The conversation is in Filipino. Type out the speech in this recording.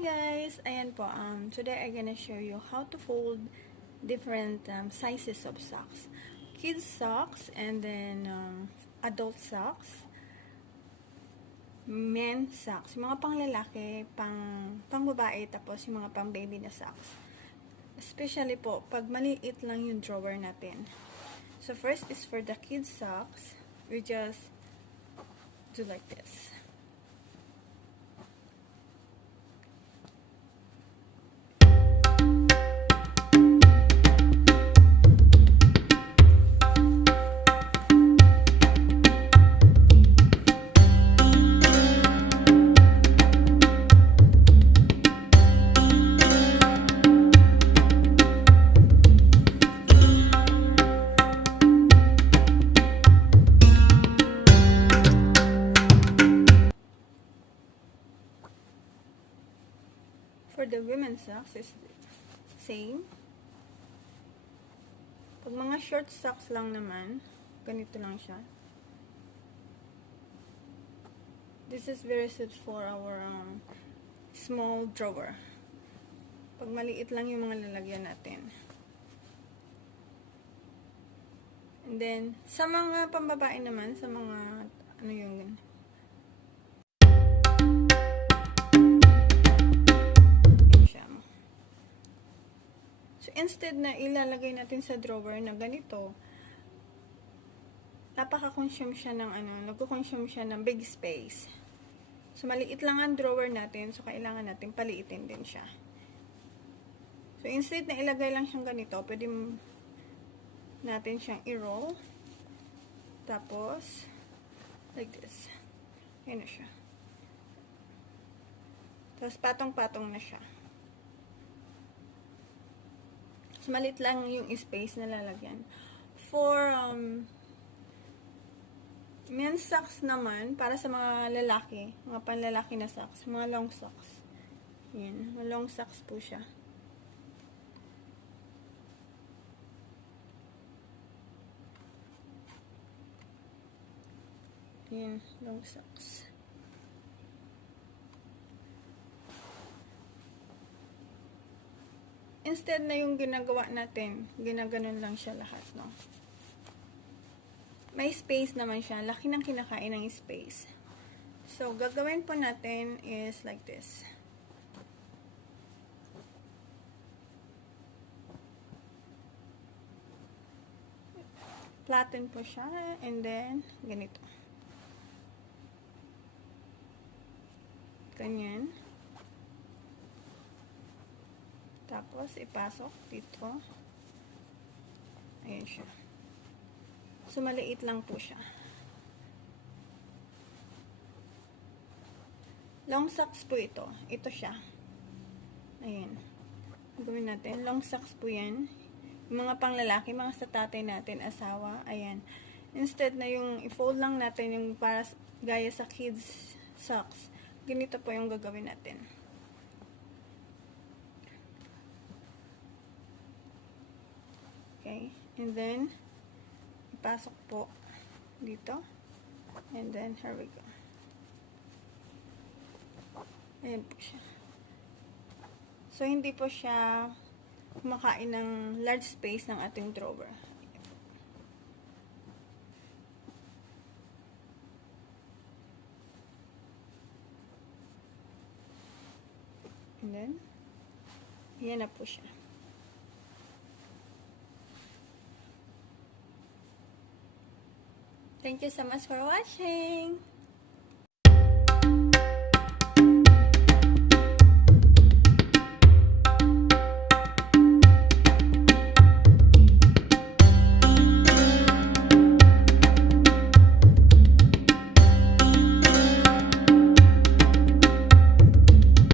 Guys, ayan po, today I'm gonna show you how to fold different sizes of socks. Kids socks and then adult socks, men socks, yung mga pang lalaki, pang babae, tapos yung mga pang baby na socks. Especially po, pag maliit lang yung drawer natin. So first is for the kids socks, we just do like this. For the women's socks is same. Pag mga short socks lang naman, ganito lang siya. This is very suited for our small drawer. Pag maliit lang yung mga lalagyan natin. And then, sa mga pambabae naman, sa mga, ano yung so, instead na ilalagay natin sa drawer na ganito, napaka-consume siya ng nagko-consume siya ng big space. So, maliit lang ang drawer natin, so kailangan natin paliitin din siya. So, instead na ilagay lang siyang ganito, pwede natin siyang i-roll. Tapos, like this. Ayan na siya. Tapos, patong-patong na siya. So, maliit lang yung space na lalagyan. For men's socks naman, para sa mga lalaki, mga panlalaki na socks, mga long socks. Yan, mga long socks po siya. Yan, long socks. Instead na yung ginagawa natin, ginaganon lang siya lahat, no? May space naman siya. Laki ng kinakain ng space. So, gagawin po natin is like this. Flatten po siya, and then, ganito. Ganyan. Tapos, ipasok dito. Ayan siya. So, maliit lang po siya. Long socks po ito. Ito siya. Ayan. Gawin natin. Long socks po yan. Yung mga panglalaki, mga sa tatay natin, asawa. Ayan. Instead na yung i-fold lang natin yung para gaya sa kids socks. Ganito po yung gagawin natin. Okay, and then ipasok po dito, and then here we go. Ayan po siya. So, hindi po siya kumakain ng large space ng ating drawer. And then, ayan na po siya. Thank you so much for watching.